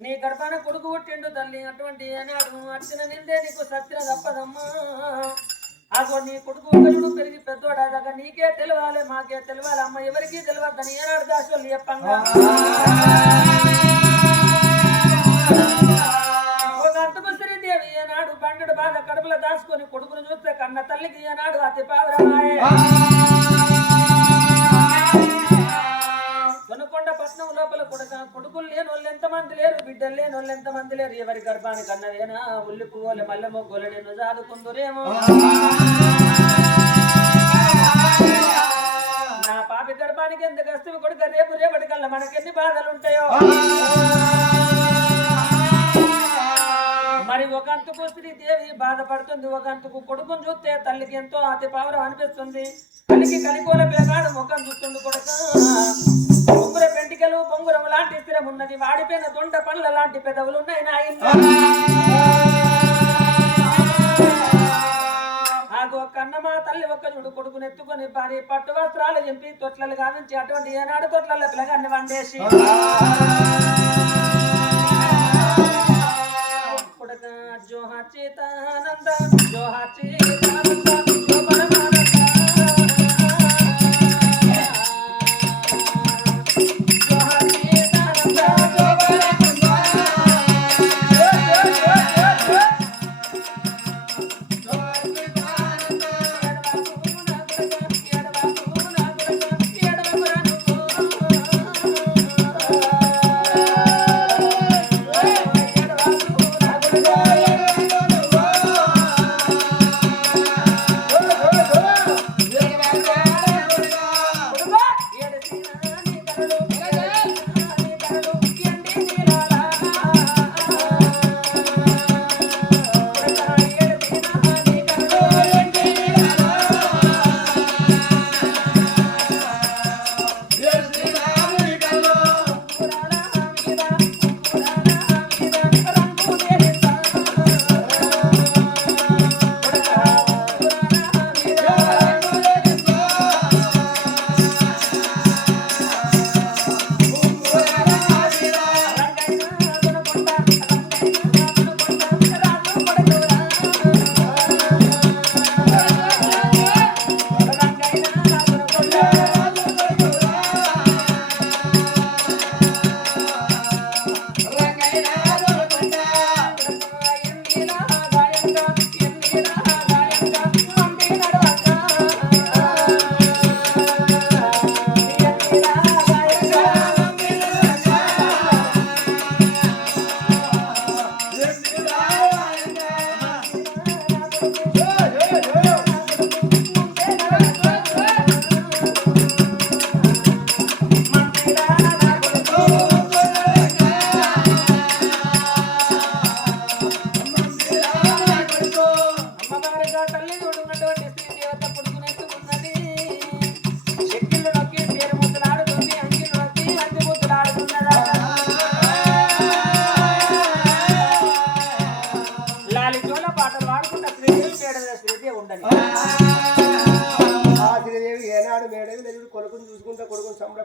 నీ గర్భాన కొడుకు పుట్టిండు తల్లి. అటువంటి ఏనాడు అర్చన నిందే నీకు సత్య తప్పదమ్మా. అగో నీ కొడుకు ఒకరుడు పెరిగి పెద్దోడాదాకా నీకే తెలవాలి మాకే తెలవాలి అమ్మ. ఎవరికీ తెలియద్దని ఏనాడు దాసులు చెప్పంగా. శ్రీదేవి ఏనాడు బండడు బాధ కడుపులో దాచుకొని కొడుకును చూస్తే కన్న తల్లికి ఏనాడు అతి పావురమాయే. కొనకొండ పట్నం లోపల కొడుక కొడుకులు లేని వాళ్ళు ఎంతమంది లేరు బిడ్డలు లేని వాళ్ళు ఎంతమంది లేరు ఎవరి గర్భానికి అన్నదేనా ఉల్లి పువ్వులు మల్లె మొగ్గులు నేను చదువుకుందురేమో నా పాపి గర్భానికి ఎందుకు వస్తుంది కొడుక? రేపు రేపటి కల్లా మనకెన్ని బాధలు ఉంటాయో మరి ఒక అంతుకు శ్రీదేవి బాధపడుతుంది ఒక అంతకు కొడుకును చూస్తే తల్లికి ఎంతో అతి పావురం అనిపిస్తుంది. తల్లికి కలికూల పిల్లగాడు ముఖం చూస్తుంది కొడుక. బొంగుర పెంటికలు బొంగురం లాంటి స్థిరం ఉన్నది. వాడిపోయిన దొండ పండ్ల లాంటి పెదవులు ఉన్నాయి నా కన్నమా తల్లి ఒక్క చూడు కొడుకుని ఎత్తుకొని భారీ పట్టు వస్త్రాలు ఎంపి తొట్లలు గావించి అటువంటి ఏనాడు తొట్లలో పిల్లగాన్ని వండేసి. కొడుక జోహా చేతానంద జోహా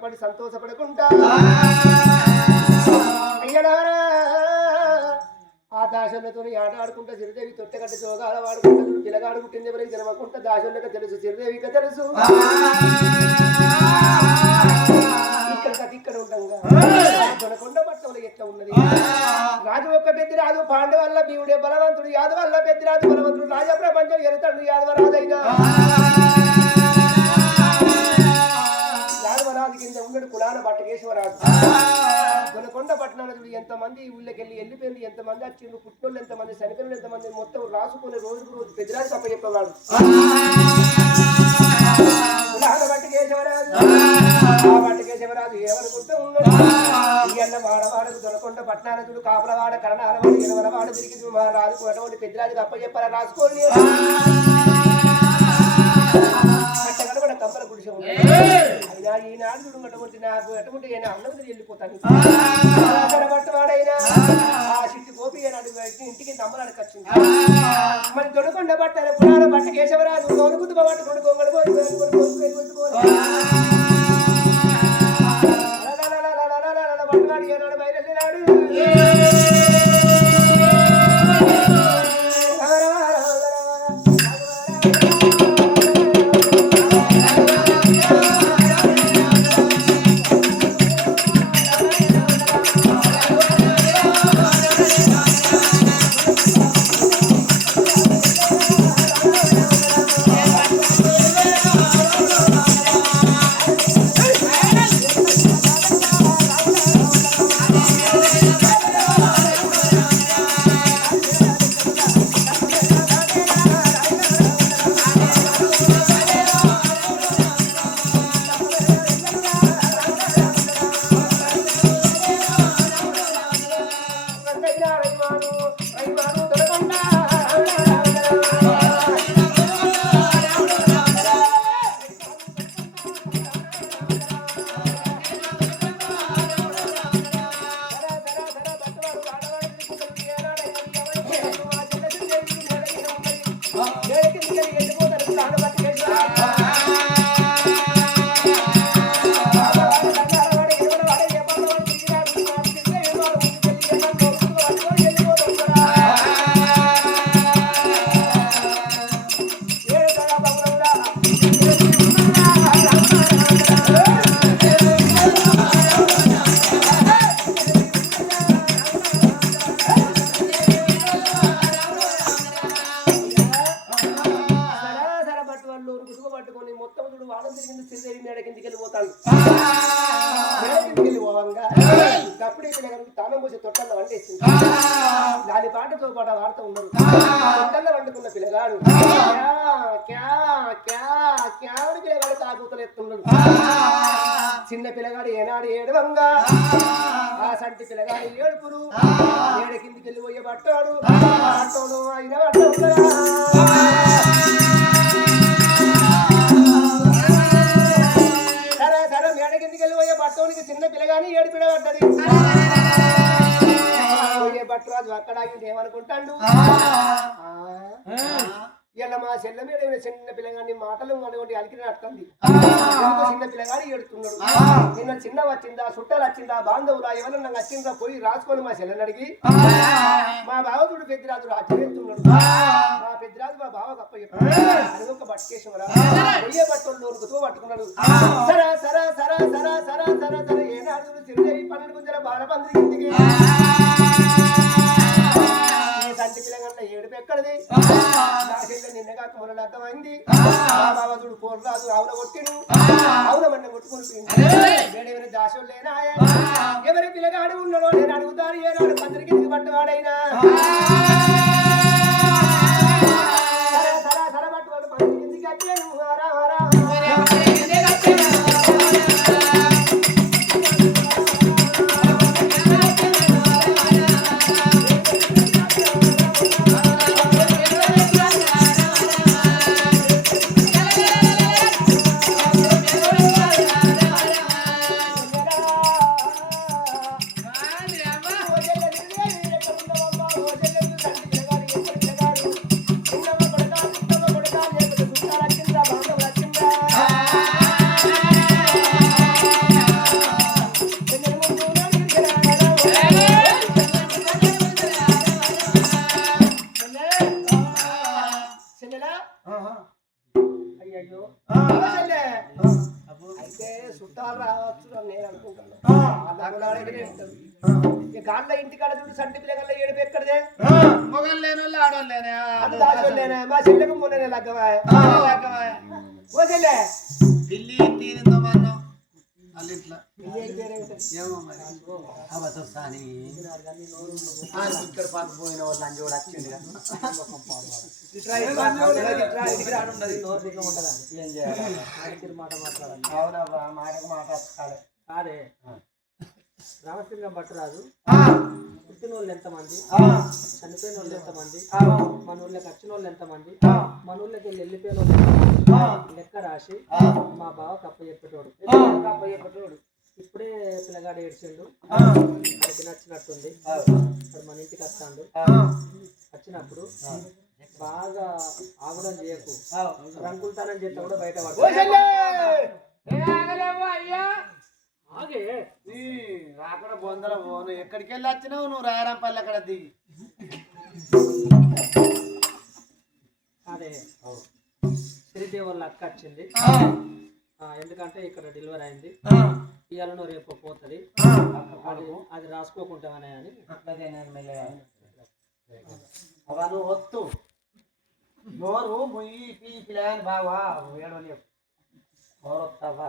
కొడుకుని సంబరపడి అయ్యడారా ఆ దాశంలతో ఆట ఆడుకుంటా శ్రీదేవి తొట్టగడ్డ జోగాల వాడుకుంటా పిల్లగాడు పుట్టింది ఎవరికి తెలవకుంటా దాశంలకు తెలుసు శ్రీదేవికి తెలుసు. ఇక్కడ ఇక్కడ ఉండంగా. పట్టణంలో ఎట్లా ఉన్నది? రాజు ఒక్క పెద్ద రాజు పాండవల్ల భీముడే బలవంతుడు యాదవల్ల పెద్ద రాజు బలవంతుడు రాజా ప్రపంచం ఎరుతాడు యాదవ రాజైనా. కులాన బట్టకేశ్వరరాజు కొనకొండ పట్టణాలు ఎంతమంది ఊళ్ళకెళ్ళి వెళ్ళిపోయింది ఎంతమంది వచ్చిండ్రు పుట్టినోళ్ళు ఎంతమంది చనిపోయిన ఎంతమంది మొత్తం రాసుకుని రోజుకు రోజు పెద్దరాజు తప్ప చెప్పేవాడు. కులాన బట్టకేశ్వరరాజు ఆ. బట్టకేశ్వరరాజు ఏమనుకుంటూ ఉన్నాడు. ఈ అన్న వాడవాడకు దొరకొండ పట్టణాలకుడు కాపలవాడ కరణాలవాడు ఎనవలవాడు తిరిగి మా రాజుకు అటువంటి పెద్దరాజు తప్ప చెప్పారా రాసుకోండి. కట్టగడ కూడా కంపల గుడిసె నా ఈనాడు చూడు అటువంటి నాకు ఎటువంటి నేను అన్నం తిరిగి వెళ్ళిపోతాను పట్టువాడైనా ఆ చిట్టి గోపి నాడు ఇంటికి నమ్మలానికి వచ్చింది మరి దొడకొండ బట్టలు పురాణ బట్ట కేశవరాజు పోయి పోయి కొట్టుకోని పట్టువాడు ఏనాడు బయలుదేరాడు మేడ కిందికి మేడ కిందికి వెళ్ళిపోవంగా? అప్పుడే పిల్లగానికి తాళం పోసి తొట్టల్లో వండేసింది. దాని పాటతో పాట వాడుతూ ఉన్నారు తొట్టల్లో వండుకున్న పిల్లగాడు క్యా క్యా క్యా అని పిల్లగాడు తాగుతలు ఎత్తున్నాడు చిన్న పిల్లగాడు ఏనాడు ఏడవంగా? ఆ! సంటి పిల్లగాడు ఏడుపురు. ఏడ కిందికి వెళ్ళిపోయే పట్టాడు? పట్టోడు అయిన పట్ట రాజు అక్కడ ఆగింది ఏమనుకుంటాడు? ఇలా మా చెల్ల మీద చిన్న పిల్లగాని మాటలు అటువంటి అలికిన అర్థంది చిన్న పిల్లగాని ఏడుతున్నాడు నిన్న చిన్న వచ్చిందా చుట్టాలు వచ్చిందా బాంధవులా ఎవరన్నా వచ్చిందా పోయి రాసుకొని మా చెల్లెని అడిగి మా బావతుడు పెద్దరాజు రాజ్యం వెళ్తున్నాడు. మా పెద్దరాజు మా బావ గప్ప చెప్పాడు ఒక బట్కేశ్వర వెయ్యే బట్టలు నోరుకుతూ పట్టుకున్నాడు. సరా సరా సరా సరా సరా సరా సరా ఏనాడు తిరిగి పన్నెండు గుంజల బాలపందిరి ఇంటికి అర్థమైంది మా బావ చూడు పోరు రాజు ఆవుల కొట్టిను ఆవుల మండ ఎవరి దాసులు లేనా ఎవరి పిల్లగాడు ఉన్నాడో నేను అడుగుతాను. ఏనాడు పందిరికి దిగి అయితే చుట్టాలు రావచ్చు నేను. ఈ గాళ్ళ ఇంటికాడ చూడు సంటి పిల్లగల్ల ఏడుపు ఎక్కడదే? మొగలు లేని వాళ్ళు ఆడవాళ్ళు లేనే అది దాచుకోలేనా మా చెల్లెకు మొన్న లగ్గవా ఓ చెల్లె. పిల్లి తీరిందో మనం వాళ్ళ ఇంట్లో? ఏమో మరి. ఇక్కడ పోయిన వాళ్ళు అని చూడ వచ్చింది. ఏం చేయాలి? మాటకు మాట వస్తాడు. రామసింగం భట్టరాజు పుట్టిన వాళ్ళు ఎంతమంది? చనిపోయిన వాళ్ళు ఎంతమంది? మన ఊళ్ళోకి వచ్చిన వాళ్ళు ఎంతమంది? మన ఊళ్ళోకి వెళ్ళి వెళ్ళిపోయిన వాళ్ళు ఎంతమంది లెక్క రాసి మా బావ కప్ప చెప్పేటోడు కప్ప చెప్పేటోడు. ఇప్పుడే పిల్లగాడు ఏడ్చిండు. వాడికి నచ్చినట్టుంది. ఇప్పుడు మన ఇంటికి వస్తాడు. వచ్చినప్పుడు బాగా ఆగుడం చేయకు. రంగులతనం చేస్తే కూడా బయట పడు ఈ రాకుండా బొందల పోను. ఎక్కడికి వెళ్ళి వచ్చినావు నువ్వు? రాయరాంపల్లి అక్కడ దిగి. అదే. శ్రీదేవి వాళ్ళ అక్క వచ్చింది. ఎందుకంటే ఇక్కడ డెలివరీ అయింది. ఇవాళ రేపు పోతుంది. అది అది రాసుకోకుంటామనే అని. అవ నువ్వు వత్తు. నోరు ముయ్యి పీ పిల్లగాని బావా. ఏడవలేవు నోరు వస్తావా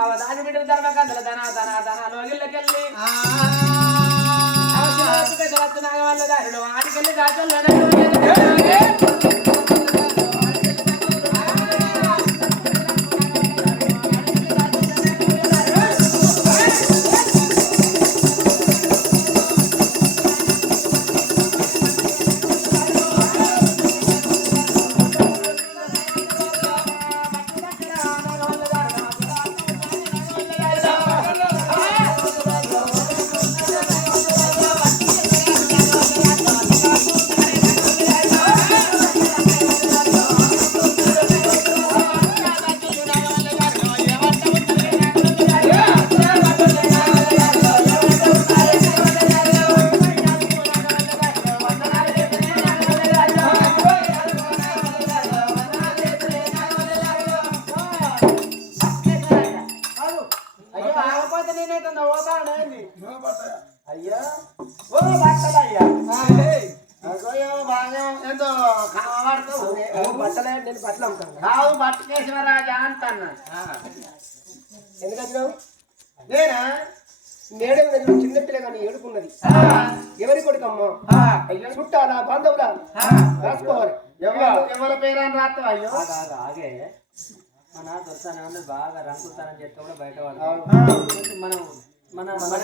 అవ దాని బిడ్డ ధర్మకందల ధన ధన ధన లోగిళ్ళకెళ్ళి నాగవాళ్ళ దారిలో. ఆడికెళ్ళి దాచల్లో బట్టకేశ్వరాజా అంటన్నా ఎందుకు నేనా? నేడే చిన్న పిల్ల కానీ ఏడుకున్నది ఎవరి కొడుకమ్మా? చుట్టాలా బాంధవులా? రాసుకోవాలి. ఎవరు? పేరని రాస్తావు అయ్యో? ఆగే మన దొరసానే బాగా రంగులతనం చేస్తే కూడా బయట కొంచెం మనం మన మన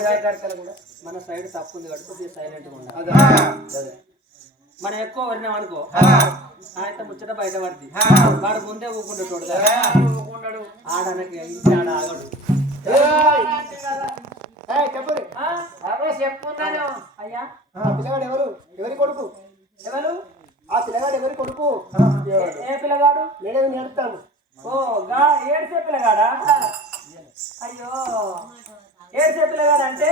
మన సైడ్ తప్పు ఉంది కాబట్టి సైలెంట్గా ఉండాలి. అదే. మనం ఎక్కువ వరినాం అనుకో. ఆయన ముచ్చట బయట పడుతుంది వాడు ముందే ఊకుంటాడు ఊరుకున్నాడు. ఆడనకి ఇంటి ఆడ ఆగడు. చెప్పున్నాను. అయ్యా? ఆ పిల్లగాడు ఎవరు? ఎవరి కొడుకు? ఎవరు? ఆ పిల్లగాడు ఎవరి కొడుకు? ఏ పిల్లగాడు? నేనే నేర్తాను ఓ గా ఏడ్చే పిల్లగాడా? అయ్యో. ఏడ్చే పిల్లగాడు అంటే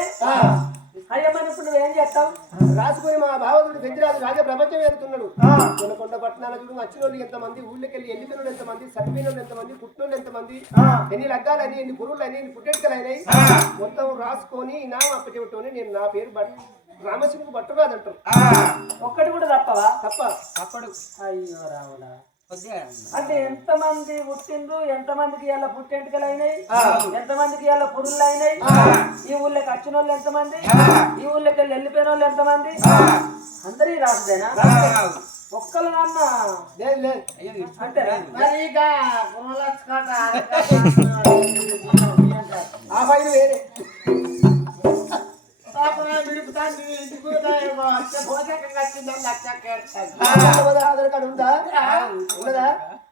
అయ్యో మరి ఇప్పుడు నువ్వేం చేస్తావు? రాసుకొని మా భావతుడు పెద్దరాజు రాజ ప్రపంచం వెళ్తున్నాడు కొనకొండ పట్టణాల చూడు వచ్చిన వాళ్ళు ఎంతమంది ఊళ్ళకి వెళ్ళి వాళ్ళు ఎంతమంది చనిపోయిన ఎంతమంది పుట్టిన వాళ్ళు ఎంతమంది ఎన్ని లగ్గాలని ఎన్ని పురువులు అయినాయి ఎన్ని పుట్టెట్టుకలు అయినాయి మొత్తం రాసుకొని నా అప్పచెబుతూనే నేను నా పేరు బట్ రామసింహకు పట్టురాదు అంటారు. ఒక్కటి కూడా తప్పవా? తప్ప. అప్పుడు అయ్యో రావుడా అంటే ఎంతమంది పుట్టిండ్రు ఎంతమందికి ఇలా పుట్టెంటుకలు అయినాయి ఎంతమందికి ఇలా పురుళ్ళు అయినాయి ఈ ఊళ్ళోకి వచ్చిన వాళ్ళు ఎంతమంది ఈ ఊళ్ళోకి వెళ్ళి వెళ్ళిపోయిన వాళ్ళు ఎంతమంది అందరి రాసుదేనా ఒక్కరు అన్న లేదు లేదు అంతేనా? మరి ఇక గుణలక్ష్మణ ఆ ఫైల్ వేరే. లక్ష. ఆధార్ కార్డు ఉందా?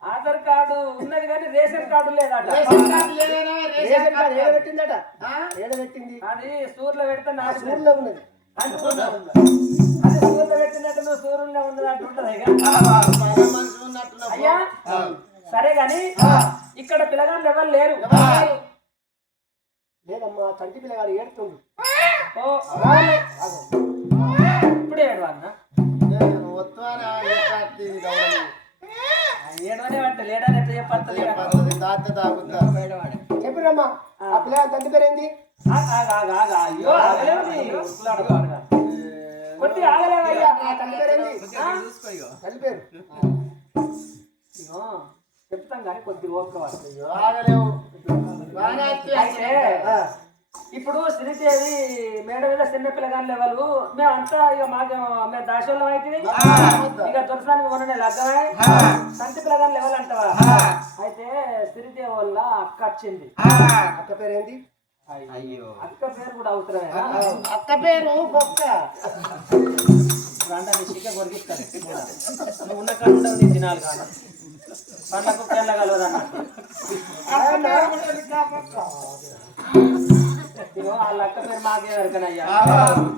ఆధార్ కార్డు ఉన్నది కానీ రేషన్ కార్డు లేదట. రేషన్ కార్డు లేదేనా? రేషన్ కార్డు ఏడ పెట్టిందట. ఆ? ఏడ పెట్టింది. అది సూర్లో పెడితే ఆ నాకు ఊర్లో ఉన్నది. అది సూర్లో పెట్టినట్టు నువ్వు సూర్యుల్లో ఉన్నది అంటూ ఉంటది. అయ్యా సరే గాని ఇక్కడ పిల్లగాళ్ళు ఎవరు లేరు. లేదమ్మా చంటి పిల్లగాడు ఏడుతుండు. ఓ. చెప్పిరమ్మా ఆ. తండ్రి ఆగలేవయ్యా తండ్రి పేరు? చెప్తాం కానీ కొద్ది ఓపిక పట్టు. అయ్యో, ఆగలేవు. ఇప్పుడు శ్రీదేవి మేడ మీద చిన్న పిల్లగాళ్ళు ఎవరు మేమంతా ఇక మాకు మేము దాశోళ్ళం అయితే ఇక దొరసానికి మొన్ననే లగ్గమే సంటి పిల్లగాళ్ళు ఎవరు అంటావా అయితే శ్రీదేవి వల్ల అక్క వచ్చింది. అక్క పేరు ఏంది అయ్యో. అక్క పేరు కూడా అవసరమే. అక్క పేరు బొక్క. రండి చిక్క కొరికిస్తాను నువ్వు ఉన్న కాడ ఉండవు నీ దినాలు కాదు. పండ్లకు పేర్ల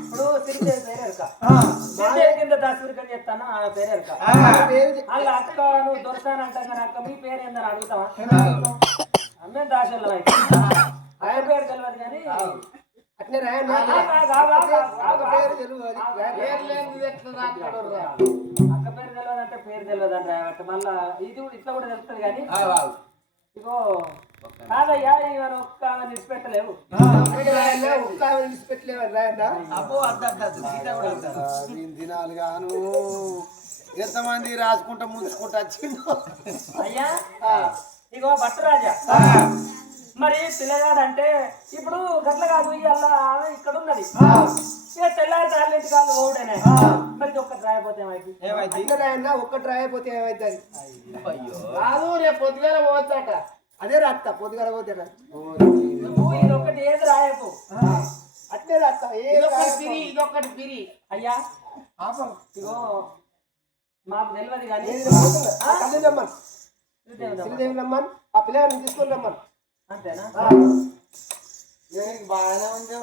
ఇప్పుడు సిరిదేవి పేరు ఎరక? సిరిదేవి కింద దాసురికని చెప్తాను? ఆమె పేరు ఎరక. వాళ్ళ అక్క నువ్వు దొరకానంటాం కానీ అక్క మీ పేరు ఏందని అడుగుతావా? అమ్మే దాసల్లో అయితే. ఆయన పేరు తెలియదు కానీ. అట్లే. పేరు తెలియదు? అక్క పేరు తెలియదు అంటే పేరు తెలియదు అంటే మళ్ళా ఇది కూడా ఇట్లా కూడా తెలుస్తుంది కానీ ఇగో కాదయ్యా ఇవన్న ఒక్క ఒక్క దినాలు గాను ఎంతమంది రాసుకుంటా ముంచుకుంటా వచ్చిందో. అయ్యా ఇగో భట్టరాజా మరి పిల్లగాడు అంటే ఇప్పుడు గట్ల కాదు ఇవాళ ఆమె ఇక్కడ ఉన్నది ఇక తెల్లారి టాలెంట్ కాదు ఓడేనే రాయపోతే ఏమైంది? రాయన్న ఒక్కటి రాయపోతే ఏమైతుంది కాదు రేపు పొద్దుగాల పోతాట. అదే రాస్తా పొద్దుగాల పోతే రా. నువ్వు ఇది ఒక్కటి ఏది రాయకు? అట్లే రాస్తా ఏ ఇదొకటి పిరి ఇదొకటి పిరి. అయ్యా ఇగో మాకు తెలియదు కానీ. రమ్మన్ శ్రీదేవి రమ్మన్ ఆ? పిల్లగారిని తీసుకొని రమ్మన్. అంతేనా? బాగానే ఉంది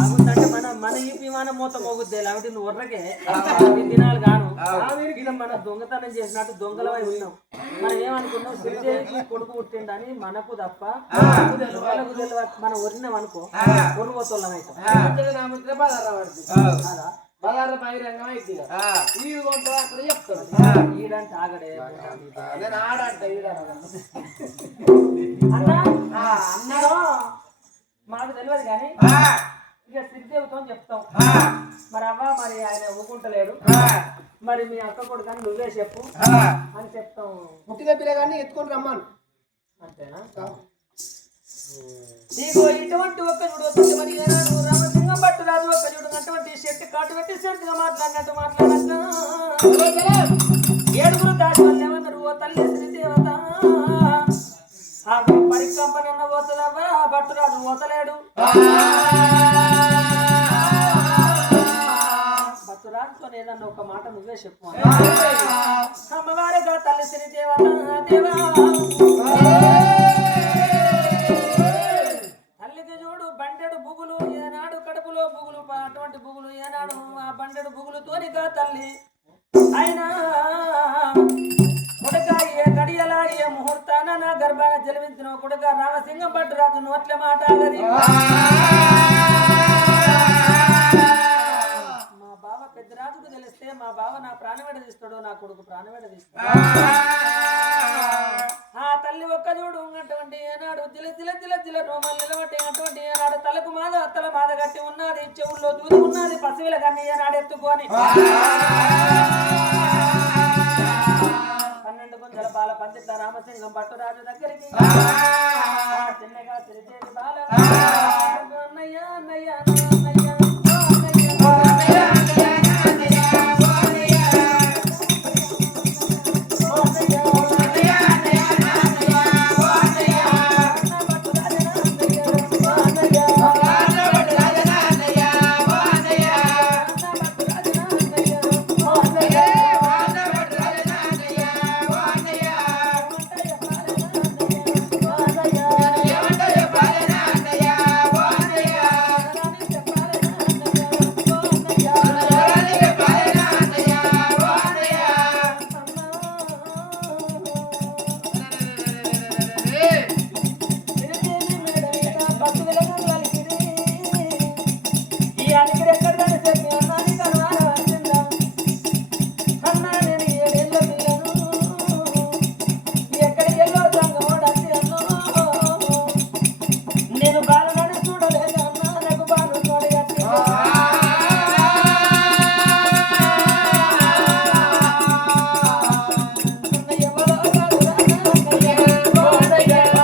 బాగుందంటే మన మన ఈ విమానం మూత మోగుద్ది లేకపోతే నువ్వు ఉర్రకే ఈ దినాలు గాను ఇలా మన దొంగతనం చేసినట్టు దొంగలమై ఉన్నాం. మనం ఏమనుకున్నాం? శ్రీదేవికి కొడుకు పుట్టిండని మనకు తప్ప మనకు తెలియదు మనం ఒరినాం అనుకో. కొనుగోతులం అయితే. పడుతుంది బజార్ బహిరంగం అయితే ఈ కొంట అక్కడ చెప్తాడు ఈడంటే ఆగడే. నేను ఆడంట ఈడన అన్నా? అన్నలో మాకు తెలియదు కానీ ఇక శ్రీదేవితో చెప్తాం మరి అవ్వ మరి ఆయన ఊకుంటలేడు. మరి మీ అక్క కొడుకు అని నువ్వే చెప్పు అని చెప్తాం పుట్టిన పిల్లగాన్ని ఎత్తుకొని రమ్మన్. అంతేనా? నీకు ఇటువంటి ఒక్క చూడు మరి రామసింగం పట్టు రాజు ఒక్క చూడు అటువంటి చెట్టు కాటు పెట్టి చెట్టుగా మాట్లాడినట్టు మాట్లాడక ఏడుగురు దాటి వాళ్ళు ఏమన్నారు ఓ తల్లి శ్రీ దేవత. ఆ పరికంపనన్న పోతుందవ్వా? ఆ పట్టు రాజు పోతలేడు. రాజుతో ఏదన్నా ఒక మాట నువ్వే చెప్పు అమ్మవారిగా దేవత దేవా. తల్లికి చూడు బండెడు బుగులు ఏనాడు కడుపులో బుగులు అటువంటి బుగులు ఏనాడు ఆ బండెడు బుగులుతోనిగా తల్లి అయినా కొడుక ఏ గడియల ఏ ముహూర్తాన నా గర్భాన జన్మించిన కొడుక రామసింగం పట్టు రాజు నోట్ల మాట ఆగది. పెద్దరాజుకు తెలిస్తే మా బావ నా ప్రాణమేడ తీస్తాడు నా కొడుకు ప్రాణవేడ తీస్తాడు ఆ తల్లి ఒక్క చూడు ఉన్నటువంటి ఏనాడు జిల జిల తిల జిల రోమాలు నిలబట్టి అటువంటి ఏనాడు తలకు మాద అత్తల మాద కట్టి ఉన్నది చెవుల్లో దూది ఉన్నది పసివిల కన్నీ ఏనాడు ఎత్తుకొని. పన్నెండు గుంజల బాల పండిత రామసింగం పట్టురాజు దగ్గరికి. చిన్నగా తిరిగేది బాల.